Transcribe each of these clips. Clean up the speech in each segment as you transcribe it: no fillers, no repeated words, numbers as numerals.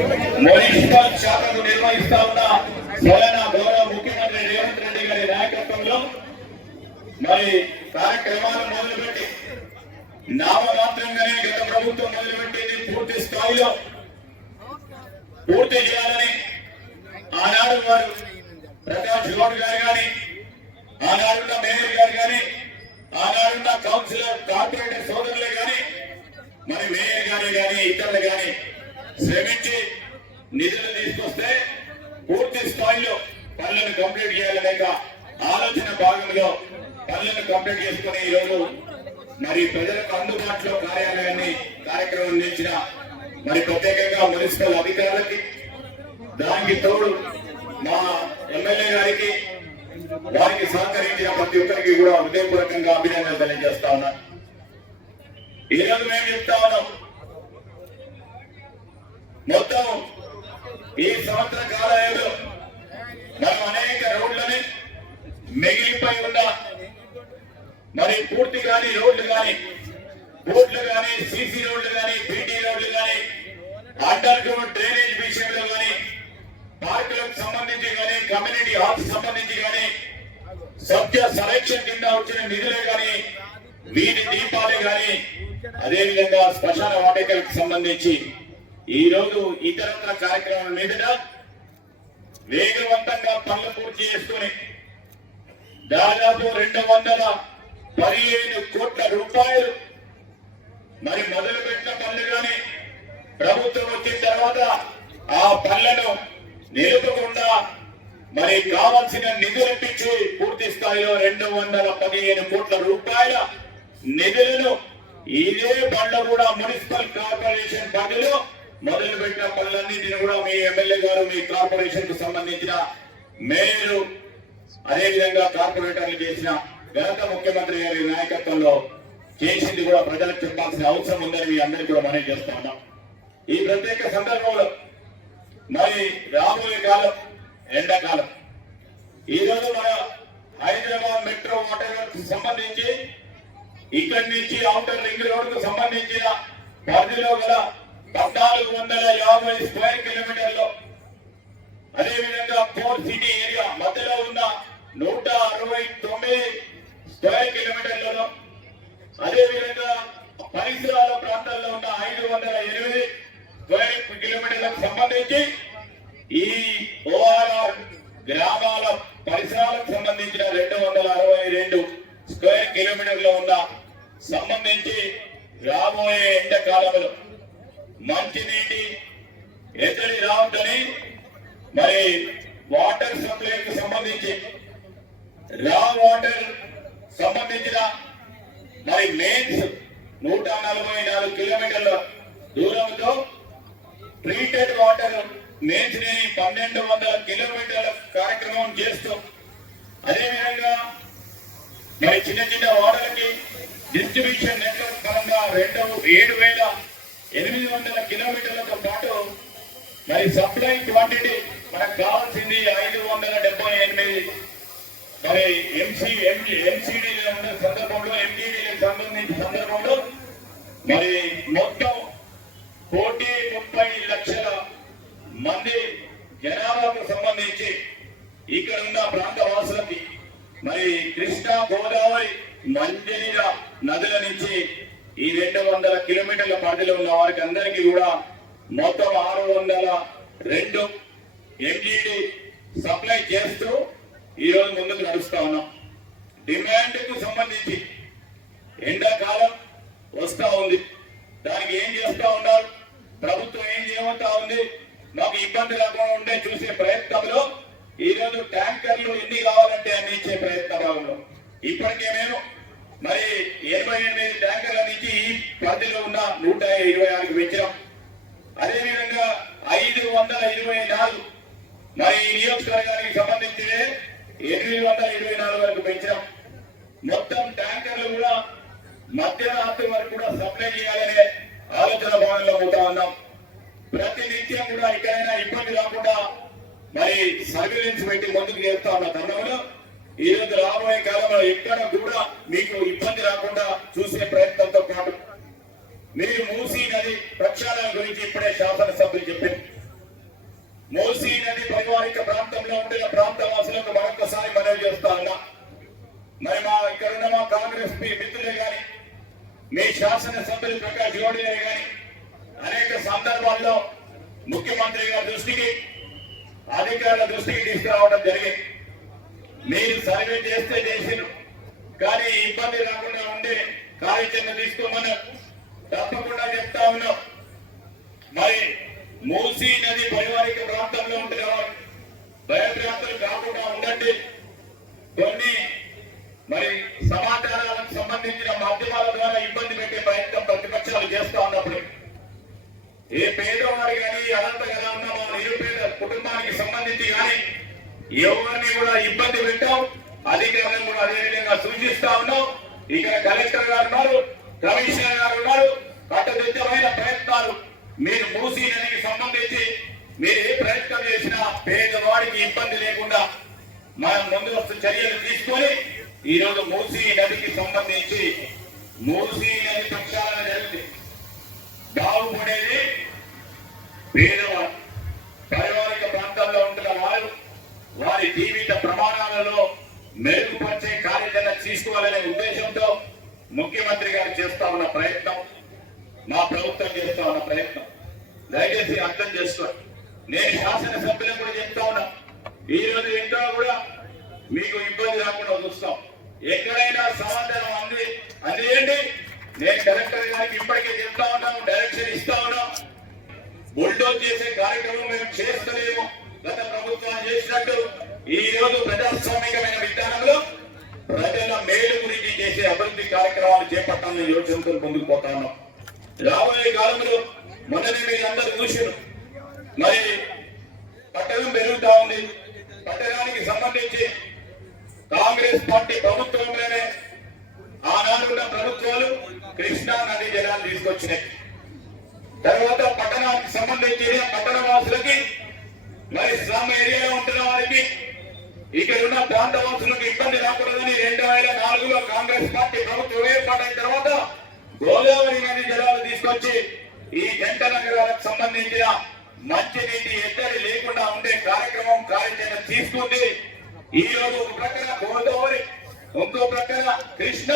Municipal శాఖకు నిర్వహిస్తా ఉన్న సోలన గౌరవ ముఖ్యమంత్రి రేవంత్ రెడ్డి గారి నాయకత్వంలో మరి కార్యక్రమాలు మొదలుపెట్టి నామమాత్రంగానే గత ప్రభుత్వం మొదలుపెట్టింది పూర్తి స్థాయిలో పూర్తి చేయాలని ఆనాడు వారు ప్రకాష్ గౌడ్ గారు కానీ ఆనాడున్న మేయర్ గారు కానీ ఆనాడున్న కౌన్సిలర్ కార్పొరేటర్ సోదరులే కానీ మరి మేయర్ గారు కానీ ఇతరులు కానీ శ్రమించి నిధులు తీసుకొస్తే పూర్తి స్థాయిలో పనులను కంప్లీట్ చేయాలనే ఆలోచన భాగంలో పనులను కంప్లీట్ చేసుకుని ఈరోజు మరి ప్రజలకు అందుబాటులో కార్యాలయాన్ని కార్యక్రమం నిలిచిన మరి ప్రత్యేకంగా మున్సిపల్ అధికారులకి దానికి తోడు మా ఎమ్మెల్యే గారికి వారికి సహకరించిన ప్రతి ఒక్కరికి కూడా హృదయపూర్వకంగా అభినందనలు తెలియజేస్తా ఉన్నాను. ఈరోజు మేము చెప్తా ఉన్నాం, మొత్తం ఈ సంవత్సర కాలంలో మనం అనేక రోడ్లని మిగిలిపోయి ఉన్న మరి పూర్తి కానీ రోడ్లు కానీ బోర్డులు కానీ సీసీ రోడ్లు కానీ బీటీ రోడ్లు కానీ అండర్ గ్రౌండ్ డ్రైనేజ్ విషయంలో కానీ పార్కులకు సంబంధించి కానీ కమ్యూనిటీ హాల్స్ సంబంధించి కానీ సభ్య సెలక్షన్ కింద వచ్చిన నిధులే కానీ వీధి దీపాలే కానీ అదేవిధంగా శ్మశాన వాటికలకు సంబంధించి ఈ రోజు ఇతరత్ర కార్యక్రమాల మీద వేగవంతంగా పనులు పూర్తి చేసుకుని దాదాపు 215 కోట్ల రూపాయలు మరి మొదలుపెట్టిన పనులు కానీ ప్రభుత్వం వచ్చిన తర్వాత ఆ పనులను నిలుపకుండా మరి కావాల్సిన నిధులపించి పూర్తి స్థాయిలో 215 కోట్ల రూపాయల నిధులను ఇదే బండ్ల కూడా మున్సిపల్ కార్పొరేషన్ బడిలో మొదలు పెట్టిన పనులన్నింటినీ కూడా మీ ఎమ్మెల్యే గారు మీ కార్పొరేషన్ కు సంబంధించిన మేయర్ అదేవిధంగా కార్పొరేటర్లు చేసిన ఘనత ముఖ్యమంత్రి గారి నాయకత్వంలో చేసింది కూడా ప్రజలకు చెప్పాల్సిన అవసరం ఉందని మీ అందరికీ కూడా మనవి చేస్తా ఉన్నాం. ఈ ప్రత్యేక సందర్భంలో మరి రాబోయే కాలం ఎండాకాలం ఈరోజు మన హైదరాబాద్ మెట్రో వాటర్ వర్క్ సంబంధించి ఇక్కడి నుంచి ఔటర్ రింగ్ రోడ్ కు సంబంధించిన పరిధిలో గల 1450 స్క్వేర్ కిలోమీటర్లో అదేవిధంగా కోర్ సిటీ ఏరియా మధ్యలో ఉన్న 169 స్క్వేర్ కిలోమీటర్లలో అదేవిధంగా పరిసరాల ప్రాంతాల్లో ఉన్న 508 స్క్వేర్ కిలోమీటర్లకు సంబంధించి ఈ ఓఆర్ఆర్ గ్రామాల పరిసరాలకు సంబంధించిన 262 స్క్వేర్ కిలోమీటర్లో ఉన్న సంబంధించి రాబోయే ఎండాకాలంలో మంచినీటి ఎద్దడి రావద్దని మరి వాటర్ సప్లైకి సంబంధించి రా వాటర్ సంబంధించిన మరి మెయిన్స్ 144 కిలోమీటర్ల దూరంతో ట్రీటెడ్ వాటర్ మెయిన్స్ ని 1200 కిలోమీటర్ల కార్యక్రమం చేస్తూ అదేవిధంగా మరి చిన్న చిన్న వాటర్కి డిస్ట్రిబ్యూషన్ నెట్వర్క్ పరంగా 7,800 కిలోమీటర్లతో పాటు మరి సప్లై క్వాంటిటీ మనకు కావాల్సింది 578 మరి ఎంసీడీ సందర్భంలో ఎంటీడీ సంబంధించిన సందర్భంలో మరి మొత్తం 1,30,00,000 మంది జనాభాకు సంబంధించి ఇక్కడ ఉన్న ప్రాంత వాసులకి మరి కృష్ణా గోదావరి మంజనీర నదుల నుంచి ఈ 200 కిలోమీటర్ల పరిధిలో ఉన్న వారికి అందరికీ కూడా మొత్తం 602 ఎంజీడీ సప్లై చేస్తూ ఈ రోజు ముందుకు నడుస్తా ఉన్నాం. డిమాండ్ కు సంబంధించి ఎండాకాలం వస్తా ఉంది, దానికి ఏం చేస్తా ఉన్నారు, ప్రభుత్వం ఏం చేయమంటా ఉంది, మాకు ఇబ్బంది లేకుండా ఉండే చూసే ప్రయత్నంలో ఈ రోజు ట్యాంకర్లు ఎన్ని కావాలంటే అన్ని ఇచ్చే ప్రయత్నంలో ఇప్పటికే మేము మరి 88 ట్యాంకర్ల నుంచి ఈ పరిధిలో ఉన్న 126కు పెంచాం. అదేవిధంగా 524 మరి ఈ నియోజకవర్గానికి సంబంధించి 824 వరకు పెంచాం. మొత్తం ట్యాంకర్లు కూడా మధ్యరాత్రి వరకు కూడా సప్లై చేయాలనే ఆలోచన భావనలో పోతా ఉన్నాం. ప్రతి నిత్యం కూడా ఎక్కడైనా ఇబ్బంది రాకుండా మరి సర్వేలెన్స్ పెట్టి ముందుకు చేస్తా ఉన్న తరుణంలో ఈ రోజు రాబోయే కాలంలో ఎక్కడ కూడా మీకు ఇబ్బంది రాకుండా చూసే ప్రయత్నంతో పాటు మీరు మూసీ నది ప్రక్షాళన గురించి ఇప్పుడే శాసనసభ్యులు చెప్పారు. మూసీ నది పరివారిక ప్రాంతంలో ఉంటున్న ప్రాంత వాసులకు మరొకసారి మనవి చేస్తా ఉన్నా. మరి ఇక్కడున్న మా కాంగ్రెస్ మిత్రులే గాని, మీ శాసనసభ్యులు ప్రకాష్ గౌడే గాని అనేక సందర్భాల్లో ముఖ్యమంత్రి గారి దృష్టికి, అధికారుల దృష్టికి తీసుకురావడం జరిగింది. మీరు సర్వే చేస్తే చేసిరు, కానీ ఇబ్బంది రాకుండా ఉండే కార్యాచరణ తీసుకోమని తప్పకుండా చెప్తా ఉన్నాం. మరి మూసీ నది పరివారిక ప్రాంతంలో ఉంటున్న వారు భయభ్రాంతులు కాకుండా ఉండండి. కొన్ని మరి సమాచారాలకు సంబంధించిన మాధ్యమాల ద్వారా ఇబ్బంది పెట్టే ప్రయత్నం ప్రతిపక్షాలు చేస్తా ఉన్నప్పుడు ఏ పేదవారు కానీ అనంతగా ఉన్న మా నిరుపేద కుటుంబానికి సంబంధించి కానీ ఎవరిని కూడా ఇబ్బంది పెట్టాం. అధికారులను కూడా అదే విధంగా సూచిస్తా ఉన్నాం. ఇక్కడ కలెక్టర్ గారు ఉన్నారు, కమిషనర్ గారు ఉన్నారు. కట్టుదిట్టమైన ప్రయత్నాలు మీరు మూసీ నదికి సంబంధించి మీరు ఏ ప్రయత్నం చేసినా పేదవాడికి ఇబ్బంది లేకుండా మనం ముందస్తు చర్యలు తీసుకొని ఈ రోజు మూసీ నదికి సంబంధించి మూసీ నది ప్రక్షాళన జరిగింది. బాగుపడేది పేదవాడు, పరివారిక ప్రాంతాల్లో ఉంటున్న వారు వారి జీవిత ప్రమాణాలలో మెరుగుపరిచే కార్యాచరణ తీసుకోవాలనే ఉద్దేశంతో ముఖ్యమంత్రి గారు చేస్తా ఉన్న ప్రయత్నం, మా ప్రభుత్వం చేస్తా ఉన్న ప్రయత్నం దయచేసి అర్థం చేసుకోండి. నేను శాసనసభ్యులను కూడా చెప్తా ఉన్నా, ఈ రోజు ఇంట్లో కూడా మీకు ఇబ్బంది రాకుండా చూస్తాం. ఎక్కడైనా సమాధానం అందియండి. నేను కలెక్టర్ గారికి ఇప్పటికే చెప్తా ఉన్నాను, డైరెక్షన్ ఇస్తా ఉన్నాం. బుల్డోజ్ చేసే కార్యక్రమం మేము చేస్తలేము. గత ప్రభుత్వం చేసినట్టు ఈ రోజు ప్రజాస్వామికమైన విధానంలో ప్రజల మేలు గురించి చేసే అభివృద్ధి కార్యక్రమాలు చేపట్టాలని యోచనతో ముందుకు పోతా ఉన్నాం. రాబోయే కాలంలో మొన్ననే మీరు అందరూ చూసారు, మరి పట్టణం పెరుగుతా ఉంది. పట్టణానికి సంబంధించి కాంగ్రెస్ పార్టీ ప్రభుత్వంలోనే ఆనాడున్న ప్రభుత్వాలు కృష్ణా నది జలాలు తీసుకొచ్చినాయి. తర్వాత పట్టణానికి సంబంధించి పట్టణ వాసులకి, మరి స్లమ్ ఏరియాలో ఉంటున్న వారికి, ఇక్కడ ఉన్న ప్రాంత వాసులకు ఇబ్బంది రాకూడదని 2004లో కాంగ్రెస్ పార్టీ ప్రభుత్వం ఏర్పాటైన తర్వాత గోదావరి నది జలాలు తీసుకొచ్చి ఈ జంట నగరాలకు సంబంధించిన మంచినీటి ఎద్దడి లేకుండా ఉండే కార్యక్రమం కార్యాచరణ తీసుకుంది. ఈ రోజు ఒక ప్రక్కన గోదావరి, ఇంకో ప్రక్కన కృష్ణ,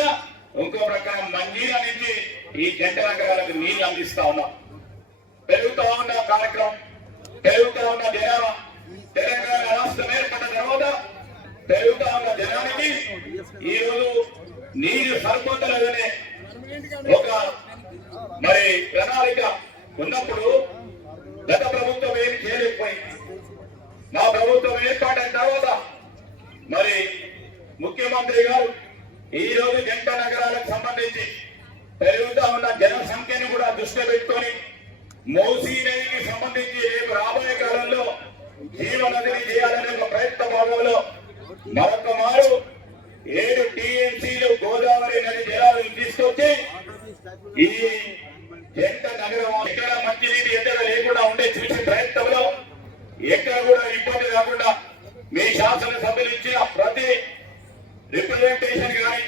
ఇంకో ప్రక్కన మంజీరా నుంచి ఈ జంట నగరాలకు నీళ్లు అందిస్తా ఉన్నాం. పెరుగుతా ఉన్న కార్యక్రమం, పెరుగుతా ఉన్న జనాభా, తెలంగాణ రాష్ట్రం ఏర్పడిన తర్వాత పెరుగుతా ఉన్న జనానికి ఈ రోజు నీరు సరిపోతలేదనే ఒక మరి ప్రణాళిక ఉన్నప్పుడు గత ప్రభుత్వం ఏమి చేయలేకపోయింది. మా ప్రభుత్వం ఏర్పాటైన తర్వాత మరి ముఖ్యమంత్రి గారు ఈ రోజు జంట నగరాలకు సంబంధించి పెరుగుతా ఉన్న జనసంఖ్యను కూడా దృష్టిలో పెట్టుకొని మూసీ నదికి సంబంధించి రేపు రాబోయే కాలంలో జీవనదిని చేయాలనే ఒక ప్రయత్న భాగంలో మరొక మారు 7 టీఎంసీలు గోదావరి నది జలాలు తీసుకొచ్చి ఈ జంట నగరం ఎక్కడ మంచినీటి ఎద్దడ లేకుండా ఉండే చూసే ప్రయత్నంలో ఎక్కడ కూడా ఇబ్బంది రాకుండా మీ శాసనసభ్యులు ఇచ్చిన ప్రతి రిప్రజెంటేషన్ కానీ,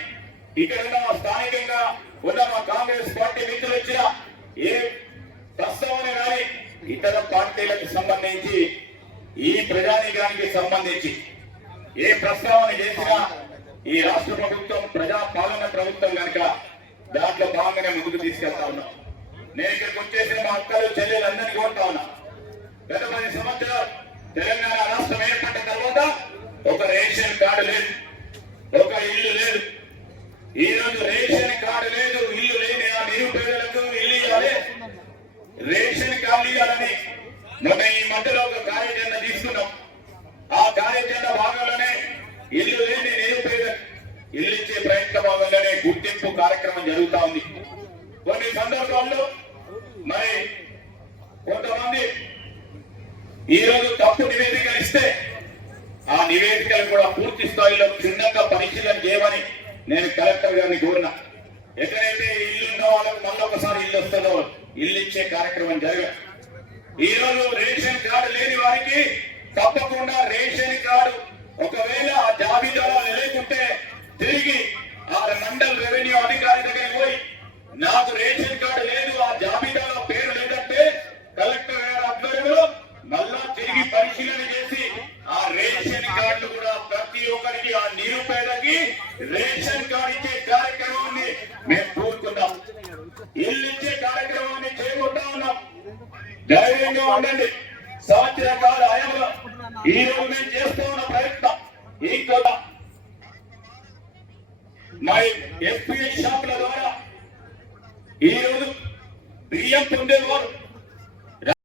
ఇక్కడ ఉన్న స్థానికంగా ఉన్న మా కాంగ్రెస్ పార్టీ మిత్రులు ఇచ్చిన ఏ ప్రస్తావన కానీ ఇతర పార్టీలకు సంబంధించి ఈ ప్రజానీకానికి సంబంధించి ఏ ప్రస్తావన చేసినా ఈ రాష్ట్ర ప్రభుత్వం ప్రజా పాలన ప్రభుత్వం కనుక దాంట్లో భాగంగానే ముందుకు తీసుకెళ్తా ఉన్నాం. నేను ఇక్కడికి వచ్చేసిన మా అక్కలు చెల్లెలందరినీ కోరుతా ఉన్నా. గత 10 సంవత్సరాలు తెలంగాణ రాష్ట్రం ఏర్పడిన తర్వాత ఒక రేషన్ కార్డు లేదు, ఒక ఇల్లు లేదు. ఈ రోజు రేషన్ కార్డు లేదు, ఇల్లు లేని ఆ నిరుపేదలకు ఇల్లు ఇవ్వాలి, రేషన్ కార్డు ఇవ్వాలని మొన్న ఈ మధ్యలో ఒక కార్యాచరణ తీసుకున్నాం. ఆ కార్యాచరణ భాగంలోనే ఇల్లు లేని నిరుపేద ఇల్లు ఇచ్చే ప్రయత్న భాగంలోనే గుర్తింపు కార్యక్రమం జరుగుతా ఉంది. కొన్ని సందర్భాల్లో మరి కొంతమంది ఈ రోజు తప్పు నివేదికలు ఇస్తే ఆ నివేదికలు కూడా పూర్తి స్థాయిలో క్షుణ్ణంగా పరిశీలన చేయమని నేను కలెక్టర్ గారిని కోరిన. ఎక్కడైతే ఇల్లు ఉన్న వాళ్ళకు మళ్ళీ ఒకసారి ఇల్లు వస్తుందో ఇల్లు ఇచ్చే కార్యక్రమం జరగదు. ఈ రోజు రేషన్ కార్డు లేని వారికి తప్పకుండా రేషన్ కార్డు ఒకవేళ ఆ జాబితాలో లేకుంటే తిరిగి ఆ మండల్ రెవెన్యూ అధికారి దగ్గరికి పోయి నాకు రేషన్ కార్డు లేదు, ఆ జాబితాలో పేరు లేదంటే కలెక్టర్ గారి ఆధ్వర్యంలో మళ్ళా తిరిగి రేషన్ కార్డు ఇచ్చే కార్యక్రమాన్ని మేము కోరుకున్నాం. ఇల్లు ఇచ్చే కార్యక్రమాన్ని చేపడతా ఉన్నాం. ధైర్యంగా ఉండండి. సంవత్సర కాల హయాంలో ఈ రోజు మేము చేస్తూ ఉన్న ప్రయత్నం ఇంకా మరి ఎస్పీఐ షాపుల ద్వారా ఈ రోజు బియ్యం పొందేవారు